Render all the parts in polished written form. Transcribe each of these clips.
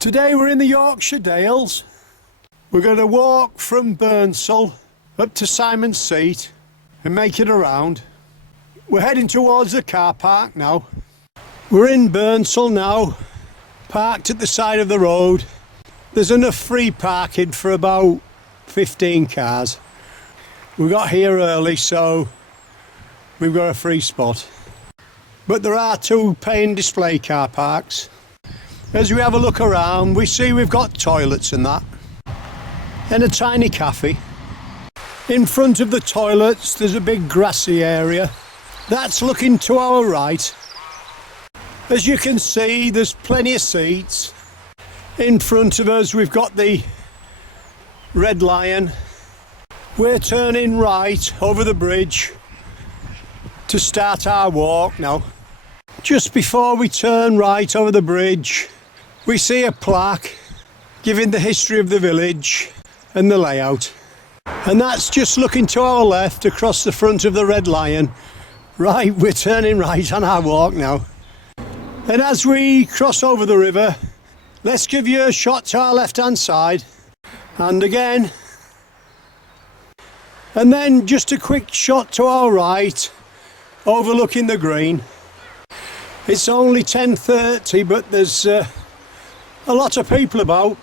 Today we're in the Yorkshire Dales. We're going to walk from Burnsall up to Simon's Seat and make it around. We're heading towards the car park now. We're in Burnsall now, parked at the side of the road. There's enough free parking for about 15 cars. We got here early, so we've got a free spot. But there are two paying display car parks. As we have a look around, we see we've got toilets and that, and a tiny cafe. In front of the toilets there's a big grassy area. That's looking to our right. As you can see, there's plenty of seats. In front of us we've got the Red Lion. We're turning right over the bridge to start our walk now. Just before we turn right over the bridge, we see a plaque giving the history of the village and the layout. And that's just looking to our left across the front of the Red Lion. Right, we're turning right on our walk now. And as we cross over the river, let's give you a shot to our left hand side. And again. And then just a quick shot to our right, overlooking the green. It's only 10:30, but there's a lot of people about.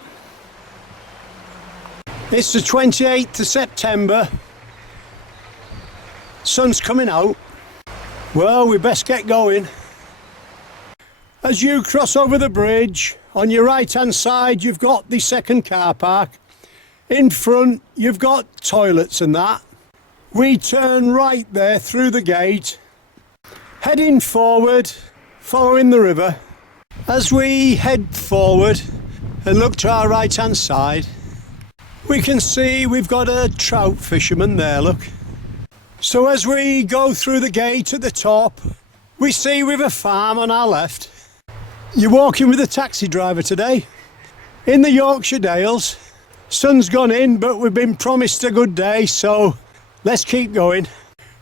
It's the 28th of September. Sun's coming out. Well, we best get going. As you cross over the bridge, on your right hand side you've got the second car park. In front you've got toilets and that. We turn right there through the gate, heading forward, following the river. As we head forward and look to our right hand side, we can see we've got a trout fisherman there, look. So as we go through the gate at the top, we see we've a farm on our left. You're walking with a taxi driver today in the Yorkshire Dales. Sun's gone in, but we've been promised a good day, so let's keep going.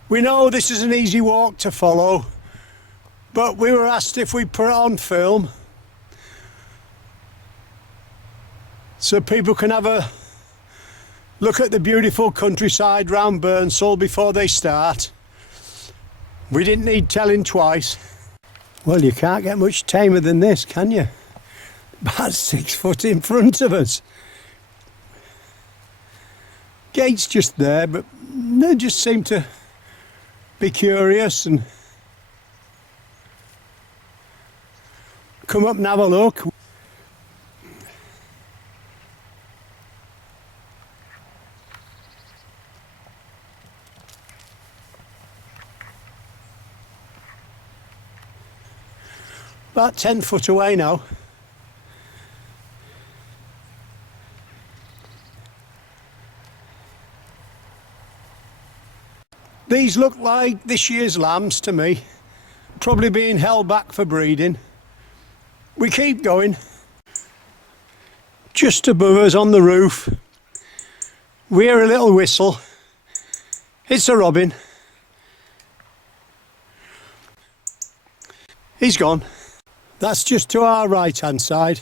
We know this is an easy walk to follow, but we were asked if we put it on film so people can have a look at the beautiful countryside round Burnsall before they start. We didn't need telling twice. Well, you can't get much tamer than this, can you? About 6 foot in front of us. Gate's just there, but they just seem to be curious and come up and have a look. About 10 foot away now. These look like this year's lambs to me, probably being held back for breeding. We keep going. Just above us on the roof, we hear a little whistle. It's a robin. He's gone. That's just to our right hand side.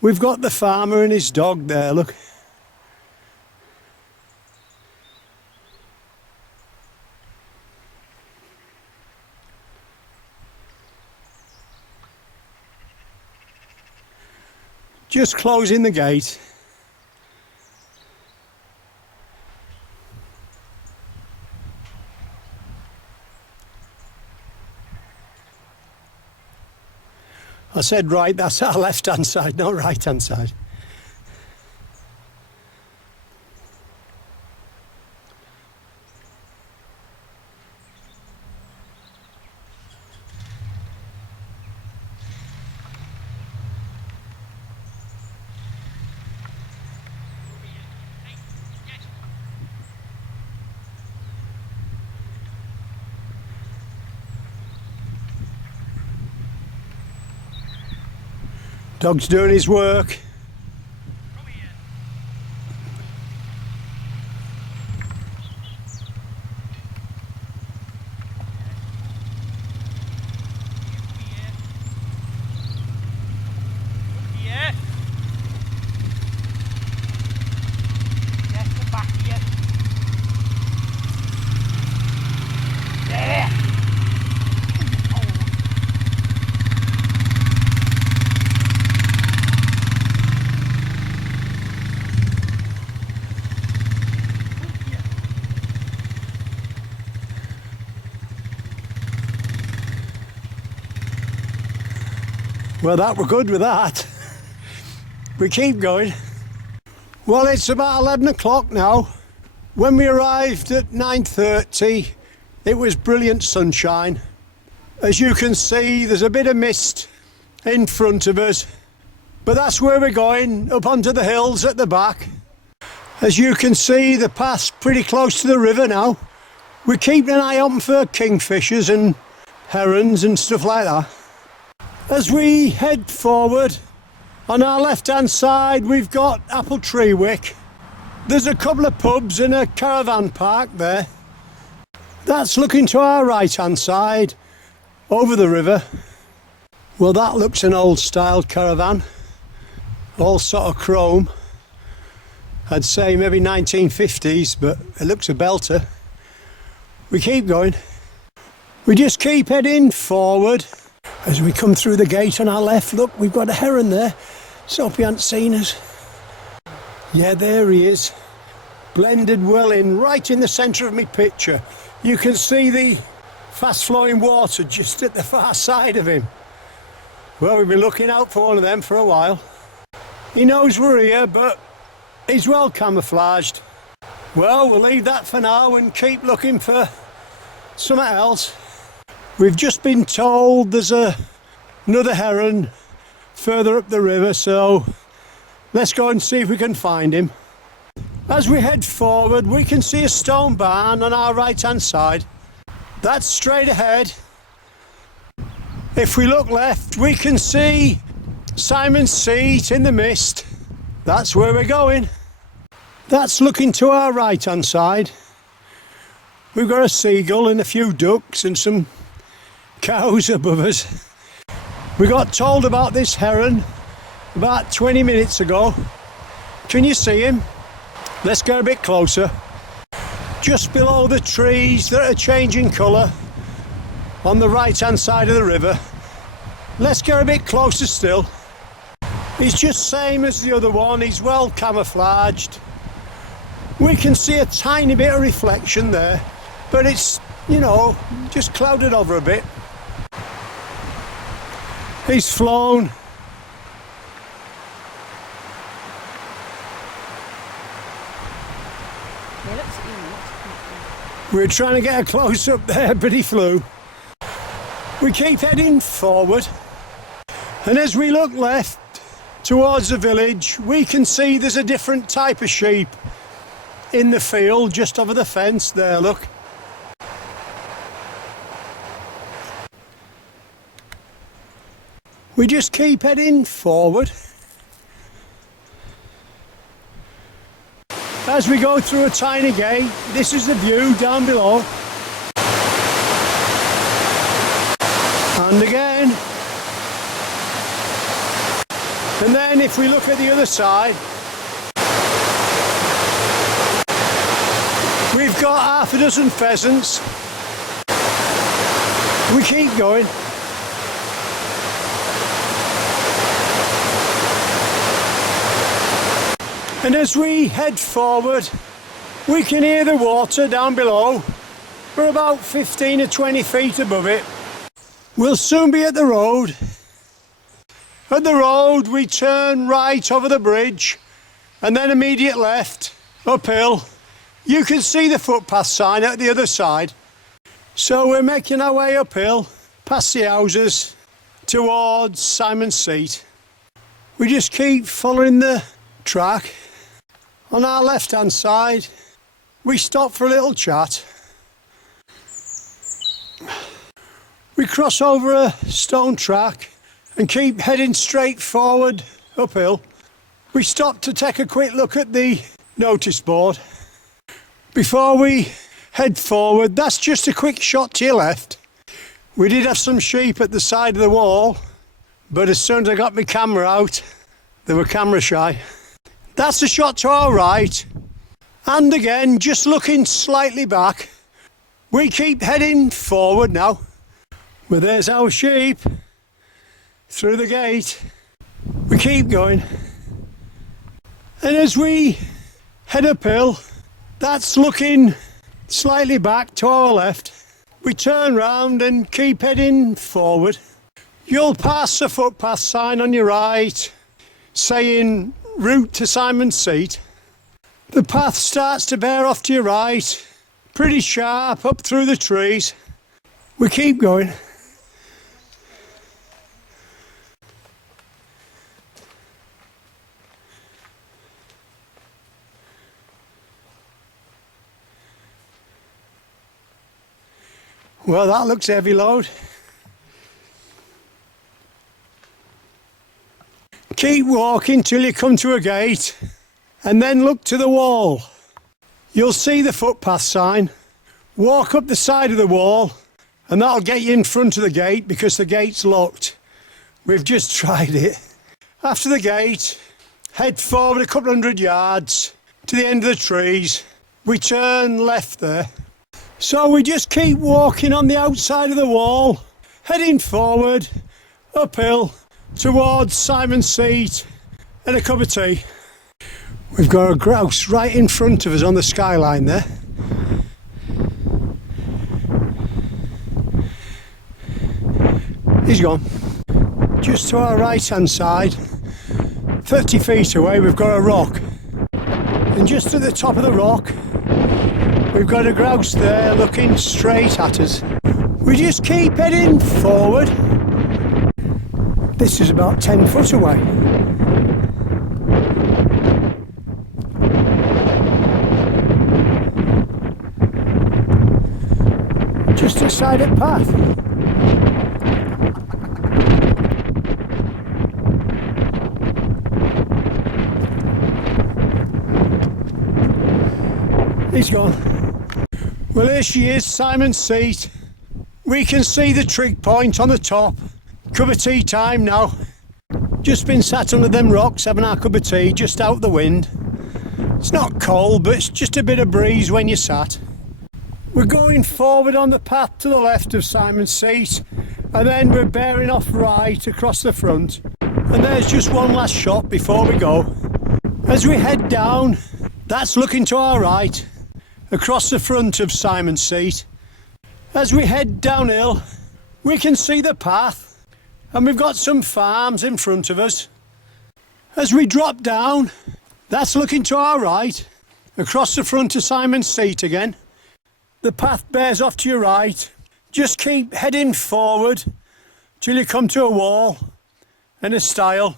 We've got the farmer and his dog there, look. Just closing the gate. I said right, that's our left hand side, not right hand side. Dog's doing his work. Well, that were good with that. We keep going. Well, it's about 11 o'clock now. When we arrived at 9:30, it was brilliant sunshine. As you can see, there's a bit of mist in front of us, but that's where we're going, up onto the hills at the back. As you can see, the path's pretty close to the river now. We're keeping an eye open for kingfishers and herons and stuff like that. As we head forward, on our left-hand side, we've got Apple Tree Wick. There's a couple of pubs and a caravan park there. That's looking to our right-hand side, over the river. Well, that looks an old-style caravan, all sort of chrome. I'd say maybe 1950s, but it looks a belter. We keep going. We just keep heading forward. As we come through the gate on our left, look, we've got a heron there. So hope you haven't seen us. Yeah, there he is. Blended well in, right in the centre of my picture. You can see the fast-flowing water just at the far side of him. Well, we've been looking out for one of them for a while. He knows we're here, but he's well camouflaged. Well, we'll leave that for now and keep looking for something else. We've just been told there's another heron further up the river, so let's go and see if we can find him. As we head forward, we can see a stone barn on our right-hand side. That's straight ahead. If we look left, we can see Simon's Seat in the mist. That's where we're going. That's looking to our right-hand side. We've got a seagull and a few ducks and some cows above us. We got told about this heron about 20 minutes ago. Can you see him? Let's get a bit closer. Just below the trees that are changing colour on the right hand side of the river. Let's get a bit closer still. He's just same as the other one, he's well camouflaged. We can see a tiny bit of reflection there, but it's, you know, just clouded over a bit. He's flown. We're trying to get a close up there, but he flew. We keep heading forward, and as we look left towards the village, we can see there's a different type of sheep in the field just over the fence there, look. We just keep heading forward. As we go through a tiny gate, this is the view down below. And again. And then if we look at the other side, we've got half a dozen pheasants. We keep going. And as we head forward, we can hear the water down below. We're about 15 or 20 feet above it. We'll soon be at the road. At the road, we turn right over the bridge and then immediate left, uphill. You can see the footpath sign at the other side. So we're making our way uphill, past the houses, towards Simon's Seat. We just keep following the track. On our left-hand side, we stop for a little chat. We cross over a stone track and keep heading straight forward uphill. We stop to take a quick look at the notice board. Before we head forward, that's just a quick shot to your left. We did have some sheep at the side of the wall, but as soon as I got my camera out, they were camera shy. That's a shot to our right, and again, just looking slightly back. We keep heading forward now. Well, there's our sheep through the gate. We keep going. And as we head uphill, that's looking slightly back to our left. We turn round and keep heading forward. You'll pass a footpath sign on your right saying route to Simon's Seat. The path starts to bear off to your right, pretty sharp up through the trees. We keep going. Well, that looks heavy load. Keep walking till you come to a gate and then look to the wall. You'll see the footpath sign. Walk up the side of the wall and that'll get you in front of the gate because the gate's locked. We've just tried it. After the gate, head forward a couple hundred yards to the end of the trees. We turn left there. So we just keep walking on the outside of the wall, heading forward, uphill, towards Simon's Seat and a cup of tea. We've got a grouse right in front of us on the skyline there. He's gone. Just to our right hand side, 30 feet away, we've got a rock. And just at the top of the rock, we've got a grouse there looking straight at us. We just keep heading forward. This is about 10 foot away. Just a sided path. He's gone. Well, here she is, Simon's Seat. We can see the trig point on the top. Cup of tea time now. Just been sat under them rocks having our cup of tea just out the wind. It's not cold, but it's just a bit of breeze when you're sat. We're going forward on the path to the left of Simon's Seat and then we're bearing off right across the front. And there's just one last shot before we go. As we head down, that's looking to our right across the front of Simon's Seat. As we head downhill, we can see the path and we've got some farms in front of us. As we drop down, that's looking to our right across the front of Simon's Seat again. The path bears off to your right. Just keep heading forward till you come to a wall and a stile.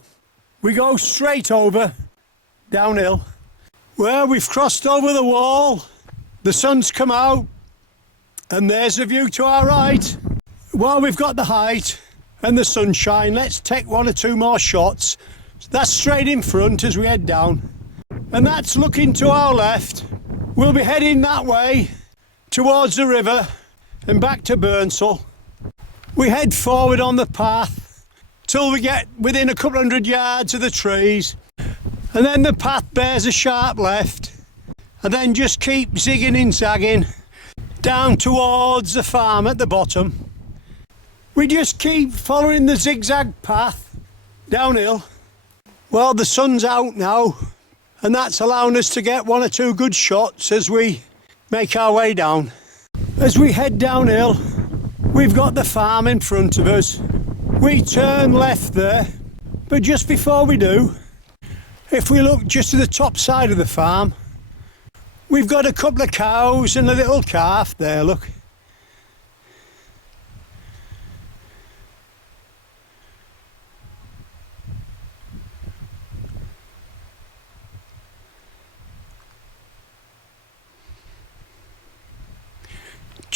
We go straight over, downhill. Well, we've crossed over the wall. The sun's come out and there's a view to our right. While we've got the height and the sunshine, let's take one or two more shots. That's straight in front as we head down. And that's looking to our left. We'll be heading that way towards the river and back to Burnsall. We head forward on the path till we get within a couple hundred yards of the trees. And then the path bears a sharp left. And then just keep zigging and zagging down towards the farm at the bottom. We just keep following the zigzag path downhill. Well, the sun's out now and that's allowing us to get one or two good shots as we make our way down. As we head downhill, we've got the farm in front of us. We turn left there, but just before we do, if we look just to the top side of the farm, we've got a couple of cows and a little calf there, look.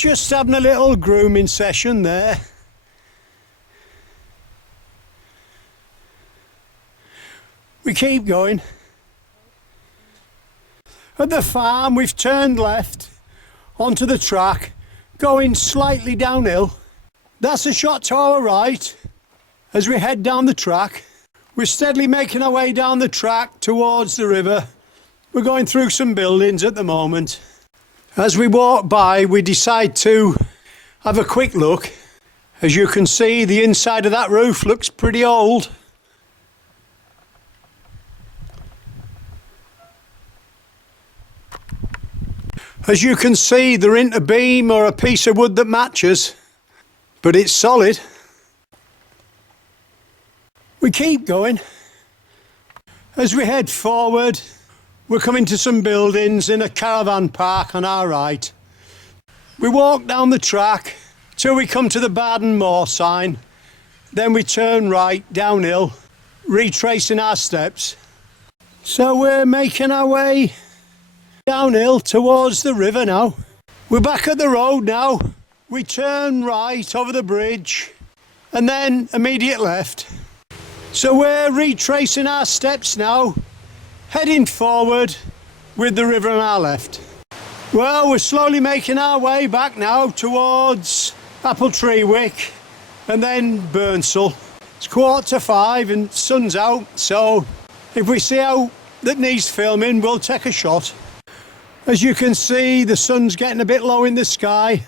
Just having a little grooming session there. We keep going. At the farm we've turned left onto the track, going slightly downhill. That's a shot to our right as we head down the track. We're steadily making our way down the track towards the river. We're going through some buildings at the moment. As we walk by, we decide to have a quick look. As you can see, the inside of that roof looks pretty old. As you can see, there isn't a beam or a piece of wood that matches, but it's solid. We keep going. As we head forward, we're coming to some buildings in a caravan park on our right. We walk down the track till we come to the Baden Moor sign. Then we turn right downhill, retracing our steps. So we're making our way downhill towards the river now. We're back at the road now. We turn right over the bridge and then immediate left. So we're retracing our steps now, heading forward with the river on our left. Well, we're slowly making our way back now towards Appletreewick and then Burnsall. It's 4:45 and sun's out, so if we see out that needs filming, we'll take a shot. As you can see, the sun's getting a bit low in the sky.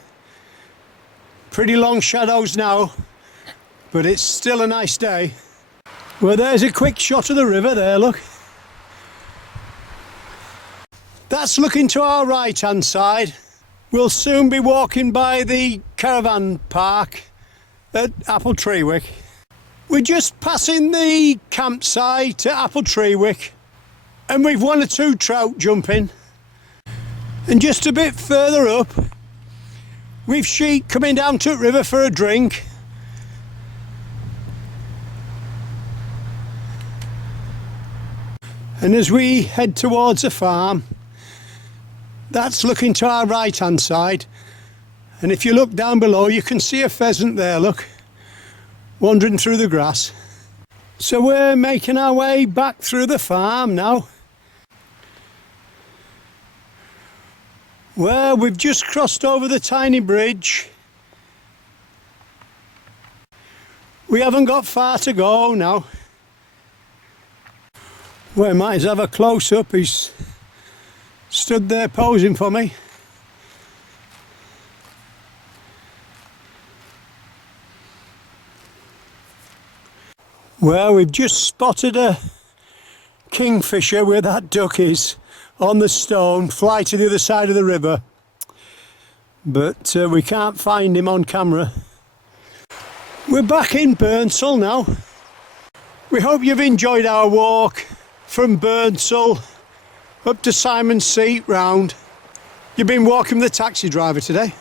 Pretty long shadows now, but it's still a nice day. Well, there's a quick shot of the river there, look. That's looking to our right hand side. We'll soon be walking by the caravan park at Appletreewick. We're just passing the campsite at Appletreewick and we've 1 or 2 trout jumping. And just a bit further up, we've sheep coming down to the river for a drink. And as we head towards the farm, that's looking to our right hand side. And if you look down below, you can see a pheasant there, look, wandering through the grass. So we're making our way back through the farm now. Well, we've just crossed over the tiny bridge. We haven't got far to go now. Well, I might as well have a close-up. He's stood there posing for me. Well, we've just spotted a kingfisher where that duck is on the stone, fly to the other side of the river, but we can't find him on camera. We're back in Burnsall now. We hope you've enjoyed our walk from Burnsall up to Simon's Seat round. You've been walking with the taxi driver today.